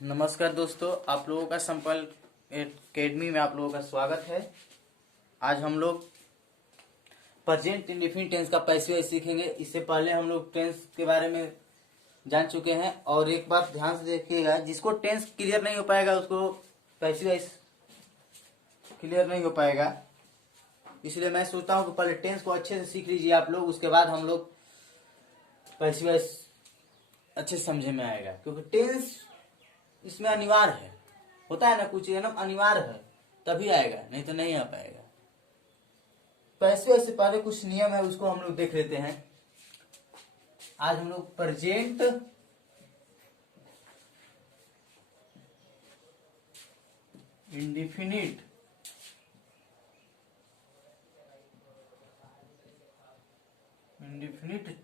नमस्कार दोस्तों, आप लोगों का संपर्क एकेडमी में आप लोगों का स्वागत है। आज हम लोग प्रेजेंट इंडेफिनिट टेंस का पैसिव सीखेंगे। इससे पहले हम लोग टेंस के बारे में जान चुके हैं। और एक बात ध्यान से देखिएगा, जिसको टेंस क्लियर नहीं हो पाएगा उसको पैसिव क्लियर नहीं हो पाएगा। इसलिए मैं सोचता हूँ कि पहले टेंस को अच्छे से सीख लीजिए आप लोग, उसके बाद हम लोग पैसिव अच्छे से समझे में आएगा। क्योंकि टेंस इसमें अनिवार्य है, होता है ना, कुछ है ना, अनिवार्य है तभी आएगा, नहीं तो नहीं आ पाएगा। पैसिव से पहले कुछ नियम है, उसको हम लोग देख लेते हैं। आज हम लोग प्रेजेंट इंडेफिनिट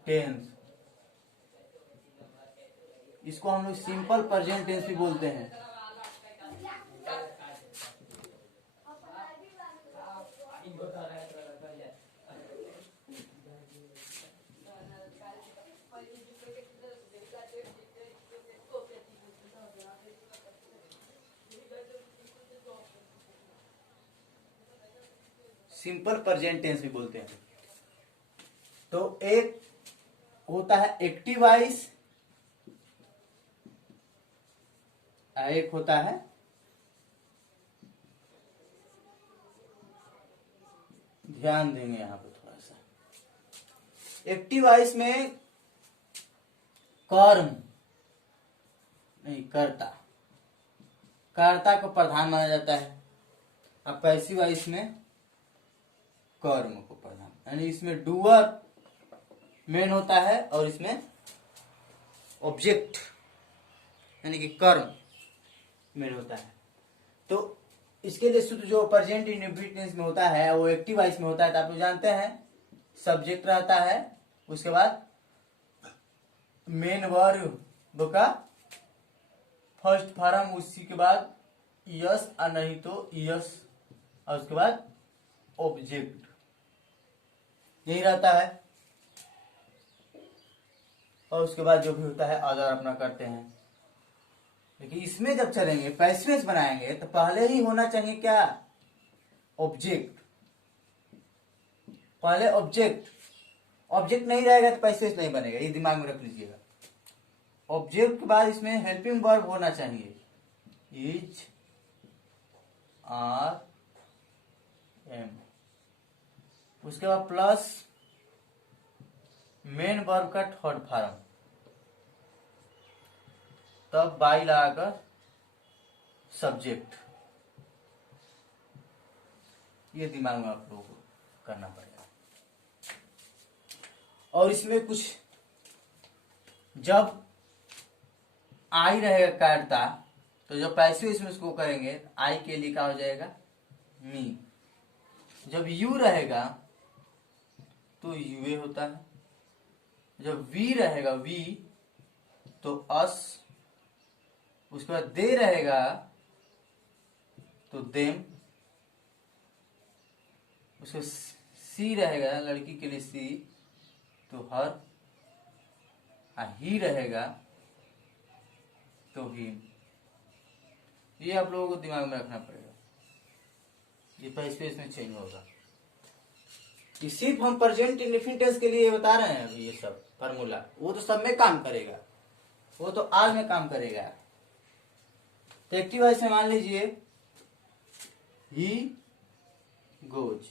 टेंस, इसको हम लोग सिंपल प्रेजेंट टेंस भी बोलते हैं। सिंपल प्रेजेंट टेंस भी बोलते हैं। तो एक होता है एक्टिव वॉइस, एक होता है ध्यान देंगे यहां पे थोड़ा सा। एक्टिव वॉइस में कर्म नहीं, कर्ता को प्रधान माना जाता है। अब पैसिव वॉइस में कर्म को प्रधान, यानी इसमें डूअर मेन होता है और इसमें ऑब्जेक्ट यानी कि कर्म मेन होता है। तो इसके लिए शुद्ध जो प्रेजेंट इंडेफिनिट टेंस में होता है वो एक्टिव वॉइस में होता है। तो आप लोग जानते हैं सब्जेक्ट रहता है, उसके बाद मेन वर्ब का फर्स्ट फॉर्म, उसी के बाद यस और नहीं तो यस, और उसके बाद ऑब्जेक्ट, यही रहता है। और उसके बाद जो भी होता है अदर अपना करते हैं। लेकिन इसमें जब चलेंगे पैसिव बनाएंगे तो पहले ही होना चाहिए क्या, ऑब्जेक्ट। पहले ऑब्जेक्ट नहीं रहेगा तो पैसिव नहीं बनेगा, ये दिमाग में रख लीजिएगा। ऑब्जेक्ट के बाद इसमें हेल्पिंग वर्ब होना चाहिए, इज आर एम, उसके बाद प्लस मेन वर्ब का थर्ड फॉर्म, तब बाई लगाकर सब्जेक्ट। ये दिमाग में आप लोगों को करना पड़ेगा। और इसमें कुछ जब आई रहेगा कर्ता, तो जब पैसिव इसमें उसको करेंगे आई के लिए क्या हो जाएगा, मी। जब यू रहेगा तो यूए होता है। जब वी रहेगा वी तो अस। उसके बाद दे रहेगा तो देम। उसके सी रहेगा लड़की के लिए सी तो हर। ही रहेगा तो हिम। ये आप लोगों को दिमाग में रखना पड़ेगा, ये पैसिव में चेंज होगा। कि सिर्फ हम प्रेजेंट इंडेफिनिट टेंस के लिए बता रहे हैं अभी, ये सब फार्मूला वो तो सब में काम करेगा, वो तो आज में काम करेगा। तो एक्टिव वॉइस में मान लीजिए ही गोज,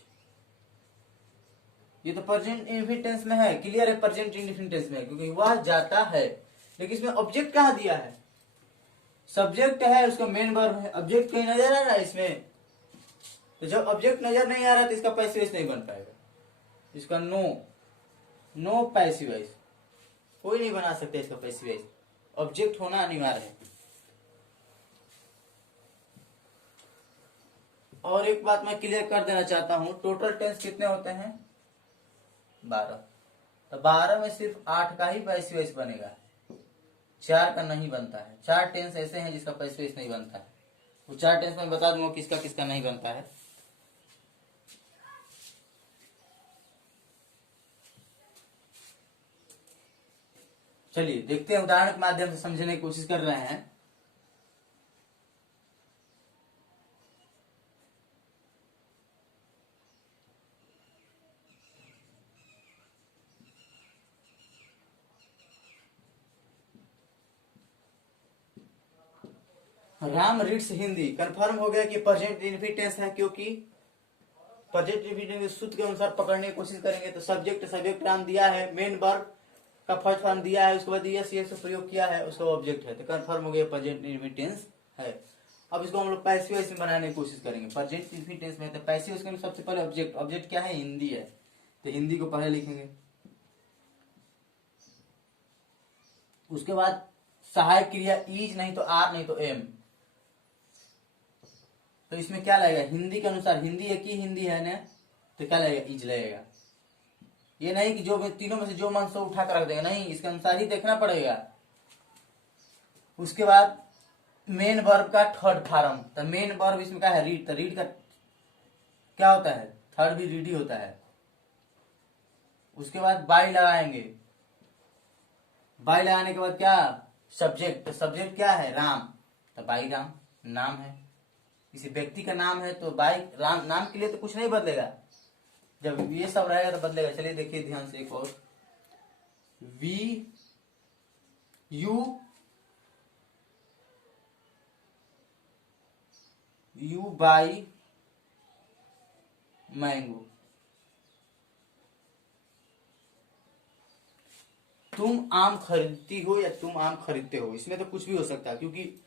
ये तो प्रेजेंट इंडेफिनिट टेंस में है, क्लियर है, प्रेजेंट इंडेफिनिट टेंस में, क्योंकि वह जाता है। लेकिन इसमें ऑब्जेक्ट कहाँ दिया है, सब्जेक्ट है, उसका मेन वर्ब है, ऑब्जेक्ट कहीं नजर आ रहा है इसमें। तो जब ऑब्जेक्ट नजर नहीं आ रहा तो इसका पैसिव नहीं बन पाएगा। इसका नो पैसिव वॉइस कोई नहीं बना सकता, इसका पैसिव वॉइस ऑब्जेक्ट होना अनिवार्य है। और एक बात मैं क्लियर कर देना चाहता हूं, टोटल टेंस कितने होते हैं, 12। तो 12 में सिर्फ 8 का ही पैसिव वॉइस बनेगा, 4 का नहीं बनता है। 4 टेंस ऐसे हैं जिसका पैसिव वॉइस नहीं बनता है। वो 4 टेंस में बता दूंगा किसका किसका नहीं बनता है। चलिए देखते हैं, उदाहरण के माध्यम से समझने की कोशिश कर रहे हैं। राम रीड्स हिंदी। कंफर्म हो गया कि प्रेजेंट इंडेफिनिट टेंस है, क्योंकि प्रेजेंट इंडेफिनिट सूत्र के अनुसार पकड़ने की कोशिश करेंगे। तो सब्जेक्ट राम दिया है, मेन वर्ब का फर्स्ट फॉर्म दिया है, उसके बाद यस यस प्रयोग किया है, उसका ऑब्जेक्ट है, तो कंफर्म हो गया प्रेजेंट इंडेफिनिट टेंस है। अब इसको हम लोग पैसिव वॉइस में बनाने की कोशिश करेंगे। प्रेजेंट इंडेफिनिट टेंस में तो पैसिव वॉइस में सबसे पहले ऑब्जेक्ट क्या है, हिंदी है, तो हिंदी को पहले लिखेंगे। उसके बाद सहायक क्रिया इज, नहीं तो आर, नहीं तो एम। तो इसमें क्या लगेगा, हिंदी के अनुसार, हिंदी एक ही हिंदी है ना, तो क्या लगेगा, इज लगेगा। ये नहीं कि जो तीनों में से जो मन से उठा कर रख देगा, नहीं, इसके अनुसार ही देखना पड़ेगा। उसके बाद मेन वर्ब का थर्ड फॉर्म, तो मेन वर्ब इसमें क्या है, रीड। तो रीड का क्या होता है, थर्ड भी रीड ही होता है। उसके बाद बाई लगाएंगे, बाई लगाने के बाद क्या, सब्जेक्ट। तो सब्जेक्ट क्या है, राम, तो बाई राम नाम है, किसी व्यक्ति का नाम है, तो बाई राम नाम के लिए तो कुछ नहीं बदलेगा, जब ये सब रहेगा तो बदलेगा। चलिए देखिए ध्यान से एक और, वी यू बाई मैंगो। तुम आम खरीदती हो या तुम आम खरीदते हो, इसमें तो कुछ भी हो सकता है, क्योंकि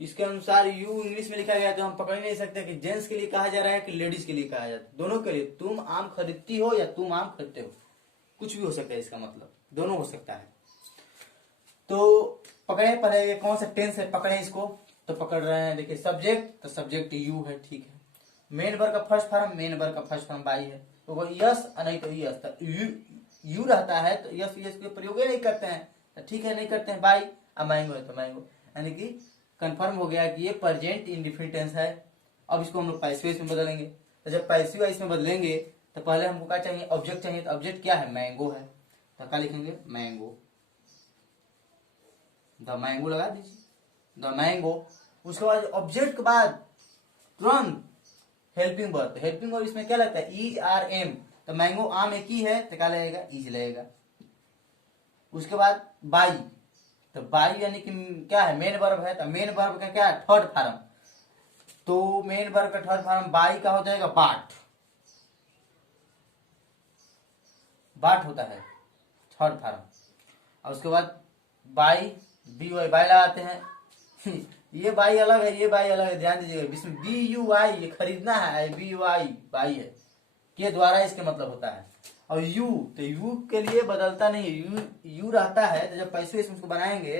इसके अनुसार यू इंग्लिश में लिखा गया, तो हम पकड़ नहीं सकते कि जेंट्स के लिए कहा जा रहा है कि लेडीज के लिए कहा जाता है। दोनों के लिए, तुम आम खरीदती हो या तुम आम खरीदते हो, कुछ भी हो सकता है, इसका मतलब दोनों हो सकता है। तो पकड़े पहले कौन सा टेंस है, पकड़े इसको, तो पकड़ रहे हैं। देखिए सब्जेक्ट, तो सब्जेक्ट यू है, ठीक है। मेन वर्ब का फर्स्ट फॉर्म, मेन वर्ब का फर्स्ट फॉर्म बाई है, तो वो यस, नहीं तो यस। तो यू रहता है तो यस यस के प्रयोग नहीं करते हैं, तो ठीक है, नहीं करते हैं। बाई, अब मैंगो है तो मैंगो, यानी कि कंफर्म हो गया कि ये प्रेजेंट इंडेफिनिट टेंस है। अब इसको हम लोग पैसिव वॉइस में बदलेंगे। तो जब पैसिव वॉइस में बदलेंगे तो पहले हमको क्या चाहिए, ऑब्जेक्ट चाहिए। तो ऑब्जेक्ट क्या है, मैंगो है, तो क्या लिखेंगे, मैंगो। द मैंगो लगा दीजिए, द मैंगो। उसके बाद ऑब्जेक्ट के बाद तुरंत हेल्पिंग वर्ब। हेल्पिंग वर्ब इसमें क्या लगता है, इज आर एम। तो मैंगो आम एक ही है, तो क्या लगेगा, इज लगेगा। उसके बाद बाई, तो बाई यानी कि क्या है, मेन वर्ब है, तो मेन वर्ब का क्या है, थर्ड फॉर्म। तो मेन वर्ब का थर्ड फॉर्म बाई का हो जाएगा बाट, बाट होता है थर्ड फॉर्म। और उसके बाद बाई, बी वाई, बाई लगाते हैं ये बाई अलग है, ये बाई अलग है, ध्यान दीजिएगा। इसमें बी यू आई, ये खरीदना है, बी यू आई बाई है, के द्वारा इसके मतलब होता है। और यू, तो यू के लिए बदलता नहीं है, यू रहता है। तो जब पैसे इसको बनाएंगे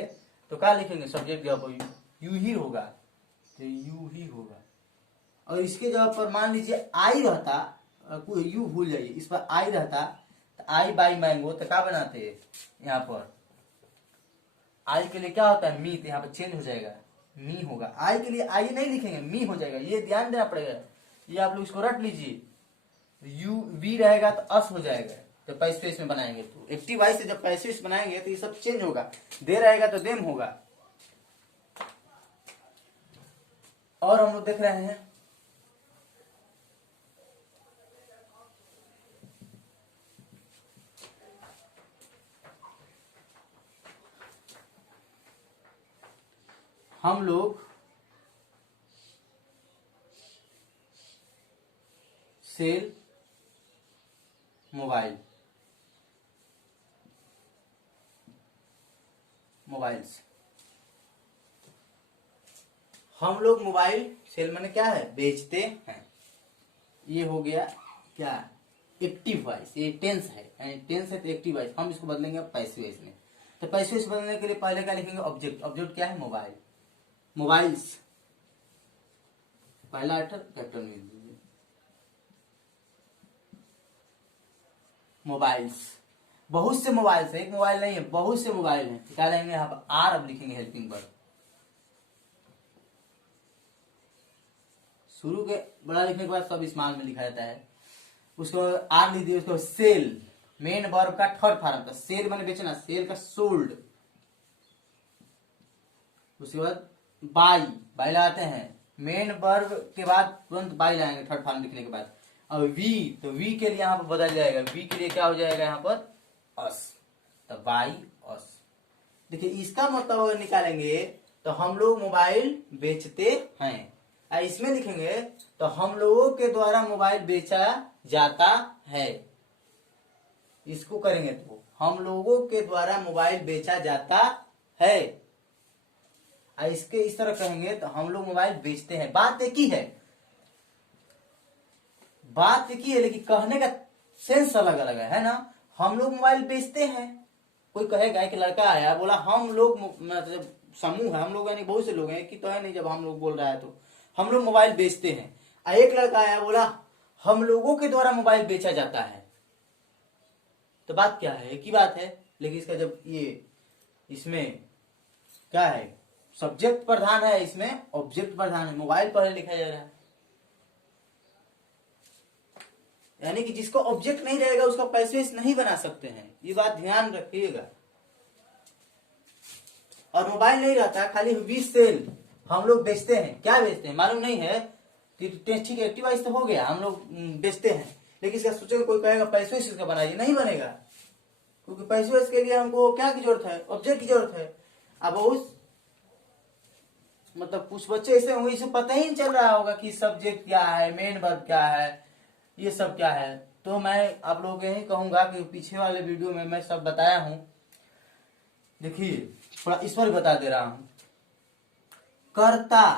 तो क्या लिखेंगे, सब्जेक्ट जब यू ही होगा, तो यू ही होगा। और इसके जगह पर मान लीजिए आई रहता, यू भूल जाइए, इस पर आई रहता, तो आई बाई मैंगो, तो क्या बनाते हैं यहाँ पर, आई के लिए क्या होता है, मी, तो यहाँ पर चेंज हो जाएगा, मी होगा। आई के लिए आई नहीं लिखेंगे, मी हो जाएगा, ये ध्यान देना पड़ेगा, ये आप लोग इसको रट लीजिए। यू वी रहेगा तो अस हो जाएगा जब पैसिव वॉइस में बनाएंगे। तो एक्टिव वॉइस से जब पैसिव वॉइस बनाएंगे तो ये सब चेंज होगा, दे रहेगा तो देम होगा। और हम लोग देख रहे हैं हम लोग सेल मोबाइल, मोबाइल्स, हम लोग मोबाइल सेल मैंने क्या है, बेचते हैं। ये हो गया क्या, एक्टिव वॉइस, ये टेंस है, यानी टेंस है तो एक्टिव वॉइस। हम इसको बदलेंगे पैसिव वॉइस में। तो पैसिव वॉइस बदलने के लिए पहले क्या लिखेंगे, ऑब्जेक्ट। ऑब्जेक्ट क्या है, मोबाइल, मोबाइल्स, पहला लेटर कैपिटल में दीजिए, मोबाइल्स। बहुत से मोबाइल है, एक मोबाइल नहीं है, बहुत से मोबाइल है। क्या लेंगे यहाँ पर, आर, अब लिखेंगे हेल्पिंग वर्ब। शुरू के बड़ा लिखने के बाद सब स्मॉल में लिखा जाता है। उसको आर लिख दिए। उसको सेल, मेन वर्ब का थर्ड फॉर्म था, सेल मैंने बेचना, सेल का सोल्ड। उसके बाद बाई, बाई लगाते हैं, मेन वर्ब के बाद तुरंत बाई लाएंगे थर्ड फॉर्म लिखने के बाद। और वी, तो वी के लिए यहाँ पर बदल जाएगा, वी के लिए क्या हो जाएगा यहाँ पर, अस, तो बाई अस। देखिए इसका मतलब अगर निकालेंगे तो हम लोग मोबाइल बेचते हैं। इसमें लिखेंगे तो हम लोगों के द्वारा मोबाइल बेचा जाता है। इसको करेंगे तो हम लोगों के द्वारा मोबाइल बेचा जाता है। इसके इस तरह कहेंगे तो हम लोग मोबाइल बेचते हैं। बात एक ही है, बात एक ही है, लेकिन कहने का सेंस अलग अलग है ना। हम लोग मोबाइल बेचते हैं। कोई कहेगा कि लड़का आया बोला हम लोग, मतलब समूह है हम लोग, यानी बहुत से लोग हैं कि तो है नहीं, जब हम लोग बोल रहा है तो हम लोग मोबाइल बेचते हैं। एक लड़का आया बोला हम लोगों के द्वारा मोबाइल बेचा जाता है। तो बात क्या है, एक ही बात है। लेकिन इसका जब ये इसमें क्या है, सब्जेक्ट प्रधान है, इसमें ऑब्जेक्ट प्रधान है। मोबाइल पहले लिखा जा रहा है, यानी कि जिसको ऑब्जेक्ट नहीं रहेगा उसका पैसे नहीं बना सकते हैं। ये बात ध्यान रखिएगा। और मोबाइल नहीं रहता, खाली वी सेल, हम लोग बेचते हैं। क्या बेचते हैं मालूम नहीं है, ठीक है एक्टिवा तो हो गया, हम लोग बेचते हैं। लेकिन इसका सोचेगा कोई कहेगा पैसे इसका बनाइए, नहीं बनेगा, क्योंकि पैसे के लिए हमको क्या की जरूरत है, ऑब्जेक्ट की जरूरत है। अब उस मतलब कुछ बच्चे ऐसे होंगे इसे पता ही नहीं चल रहा होगा कि सब्जेक्ट क्या है, मेन वर्ब क्या है, ये सब क्या है। तो मैं आप लोगों को यही कहूंगा कि पीछे वाले वीडियो में मैं सब बताया हूं। देखिए थोड़ा इस पर बता दे रहा हूं। कर्ता,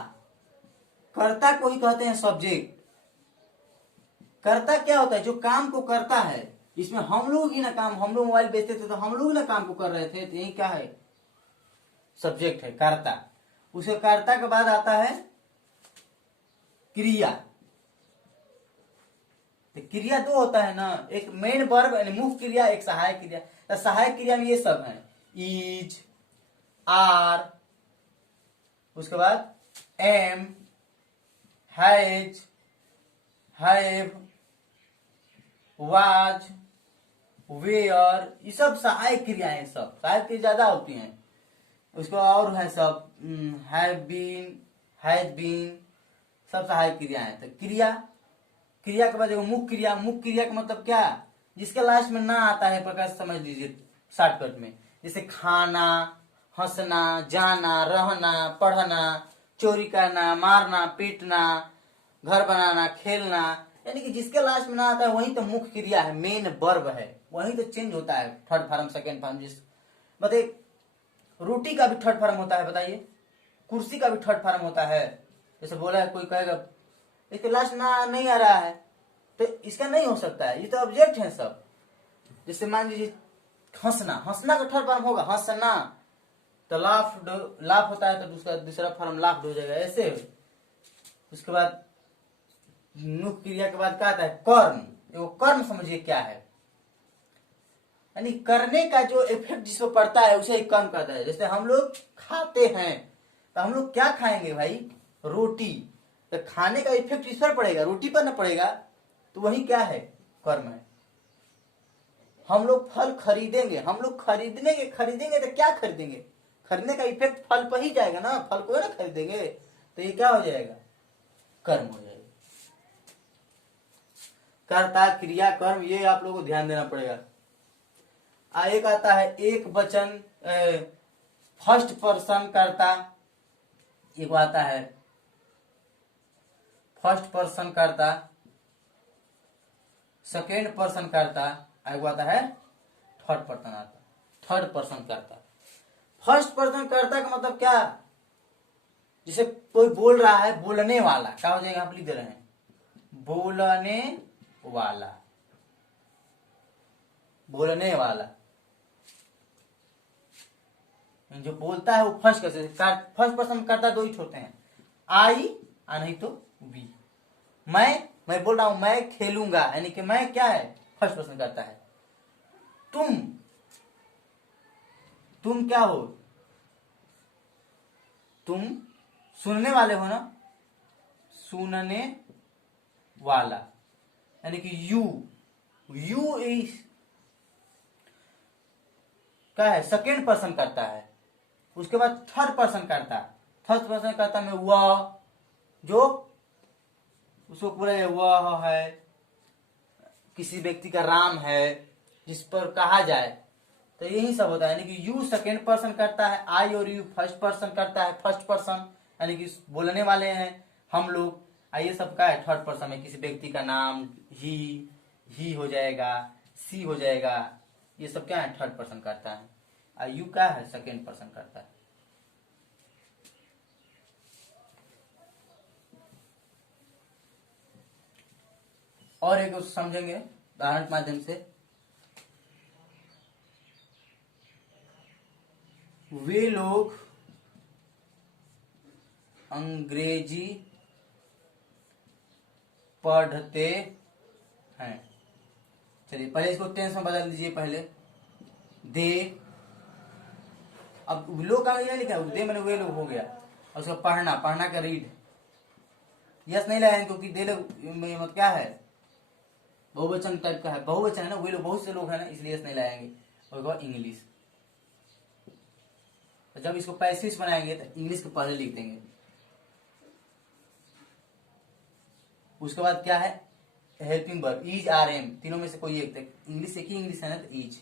कर्ता को ही कहते हैं सब्जेक्ट। कर्ता क्या होता है, जो काम को करता है। इसमें हम लोग ही ना काम, हम लोग मोबाइल बेचते थे तो हम लोग ना काम को कर रहे थे, तो यही क्या है, सब्जेक्ट है कर्ता। उसके कर्ता के बाद आता है क्रिया। तो क्रिया दो होता है ना, एक मेन वर्ब यानी मुख्य क्रिया, एक सहायक क्रिया। तो सहायक क्रिया में ये सब है, इज, आर, उसके बाद am, has, have, was, were, ये सब सहायक क्रियाएं। सब सहायक क्रिया ज्यादा होती हैं। उसको और है सब हैव बीन, हैज बीन, सब सहायक क्रियाएं। तो क्रिया, क्रिया के बाद देखो मुख्य क्रिया। मुख्य क्रिया का मतलब क्या, जिसके लास्ट में ना आता है प्रकार समझ लीजिए शॉर्टकट में, जैसे खाना, हंसना, जाना, रहना, पढ़ना, चोरी करना, मारना, पीटना, घर बनाना, खेलना, यानी कि जिसके लास्ट में ना आता है वही तो मुख्य क्रिया है, मेन वर्ब है। वही तो चेंज होता है थर्ड फॉर्म सेकेंड फॉर्म। जिस बताइए रोटी का भी थर्ड फॉर्म होता है, बताइए कुर्सी का भी थर्ड फॉर्म होता है। जैसे बोला है, कोई कहेगा इसके लास्ट ना नहीं आ रहा है, तो इसका नहीं हो सकता है, ये तो ऑब्जेक्ट है सब। जैसे मान लीजिए हंसना, हंसना का थर्ड फॉर्म होगा हंसना, तो लाफ, लाफ होता है तो दूसरा फॉर्म लाफ हो जाएगा, ऐसे। उसके बाद मुख्य क्रिया के बाद क्या आता है, कर्म। वो कर्म समझिए क्या है, यानी करने का जो इफेक्ट जिस पर पड़ता है उसे कर्म कहता है। जैसे हम लोग खाते हैं, तो हम लोग क्या खाएंगे भाई, रोटी। तो खाने का इफेक्ट इस पर पड़ेगा, रोटी पर ना पड़ेगा, तो वही क्या है, कर्म है। हम लोग फल खरीदेंगे, हम लोग खरीदेंगे तो क्या खरीदेंगे, खरीदने का इफेक्ट फल पर ही जाएगा ना, फल को ना खरीदेंगे, तो ये क्या हो जाएगा, कर्म हो जाएगा। कर्ता, क्रिया, कर्म, ये आप लोगों को ध्यान देना पड़ेगा। एक आता है एक वचन, फर्स्ट पर्सन कर्ता, एक आता है फर्स्ट पर्सन कर्ता, सेकेंड पर्सन कर्ता, एक आता है थर्ड पर्सन आता, थर्ड पर्सन कर्ता। फर्स्ट पर्सन कर्ता का मतलब क्या, जैसे कोई बोल रहा है, बोलने वाला क्या हो जाएगा, आप लिख दे रहे हैं बोलने वाला, बोलने वाला जो बोलता है वो फर्स्ट फर्स्ट पर्सन करता दो ही होते हैं, आई और नहीं तो वी। मैं बोल रहा हूं मैं खेलूंगा, यानी कि मैं क्या है, फर्स्ट पर्सन करता है। तुम क्या हो, तुम सुनने वाले हो ना, सुनने वाला, यानी कि यू इज क्या है, सेकेंड पर्सन करता है। उसके बाद थर्ड पर्सन करता, थर्ड पर्सन करता में वह, जो उसको पूरा वह है, किसी व्यक्ति का राम है जिस पर कहा जाए तो यही सब होता है, यानी कि यू सेकेंड पर्सन करता है, आई और यू फर्स्ट पर्सन करता है, फर्स्ट पर्सन यानी कि बोलने वाले हैं हम लोग। ये सब का है थर्ड पर्सन में, किसी व्यक्ति का नाम ही हो जाएगा, सी हो जाएगा, ये सब क्या है थर्ड पर्सन करता है। और यू क्या है सेकेंड पर्सन करता है। और एक समझेंगे उदाहरण के माध्यम से। वे लोग अंग्रेजी पढ़ते हैं। चलिए पहले इसको टेंस में बदल दीजिए। पहले दे, अब लोग का ये लिखा है, दे मैंने वे लोग हो गया, और उसका पढ़ना, पढ़ना का रीड, यस नहीं लगाएंगे क्योंकि दे लोग मतलब क्या है बहुवचन टाइप का है, बहुवचन है ना, वे लोग बहुत से लोग हैं ना, इसलिए यस नहीं लगाएंगे। और इंग्लिश, तो जब इसको पैसिव बनाएंगे तो इंग्लिश को पहले लिख देंगे। उसके बाद क्या है helping verb, is are am, तीनों में से कोई एक, इंग्लिश एक ही इंग्लिश है ना तो इज।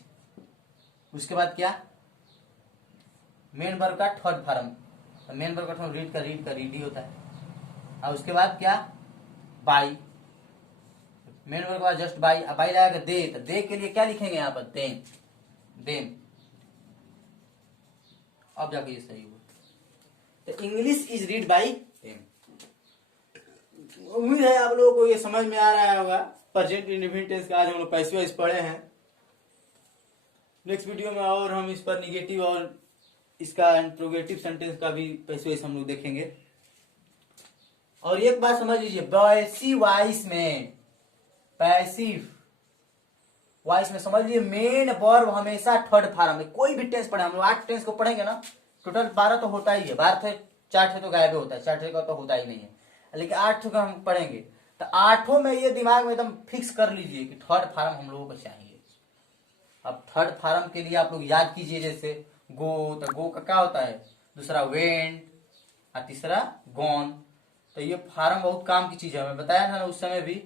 उसके बाद क्या मेन वर्ब का थर्ड फॉर्म, तो मेन वर्ब का थर्ड रीड का रीड ही होता है। और उसके बाद क्या बाई, मेन वर्ब का जस्ट बाई, बाई लगाएगा दे, तो दे के लिए क्या लिखेंगे यहाँ पर देम, देम। अब जाके ये सही हुआ, तो English is read by them. उम्मीद है आप लोगों को ये समझ में आ रहा होगा। प्रेजेंट इंडेफिनिट टेंस का आज हम लोग पैसिव वॉइस पढ़े हैं। नेक्स्ट वीडियो में और हम इस पर निगेटिव और इसका इंट्रोगेटिव सेंटेंस का भी पैसिव वॉइस हम लोग देखेंगे। और एक बात समझ लीजिए, पैसिव वॉइस में, पैसिव वॉइस में समझ लीजिए मेन वर्ब हमेशा थर्ड फॉर्म में। कोई भी टेंस पढ़े, हम लोग 8 टेंस को पढ़ेंगे ना, टोटल 12 तो होता ही है, 12 थे 4 थे तो गायब होता है, 4 थे का तो होता ही नहीं है, लेकिन 8 का हम पढ़ेंगे। तो 8 में ये दिमाग में एकदम फिक्स कर लीजिए कि थर्ड फॉर्म हम लोगों को चाहिए। अब थर्ड फॉर्म के लिए आप लोग याद कीजिए, जैसे गो, तो गो का क्या होता है, दूसरा वेंट और तीसरा गॉन। तो ये फॉर्म बहुत काम की चीज है, मैं बताया था ना उस समय भी,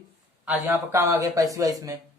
आज यहाँ पर काम आ गया पैसिव वॉइस में।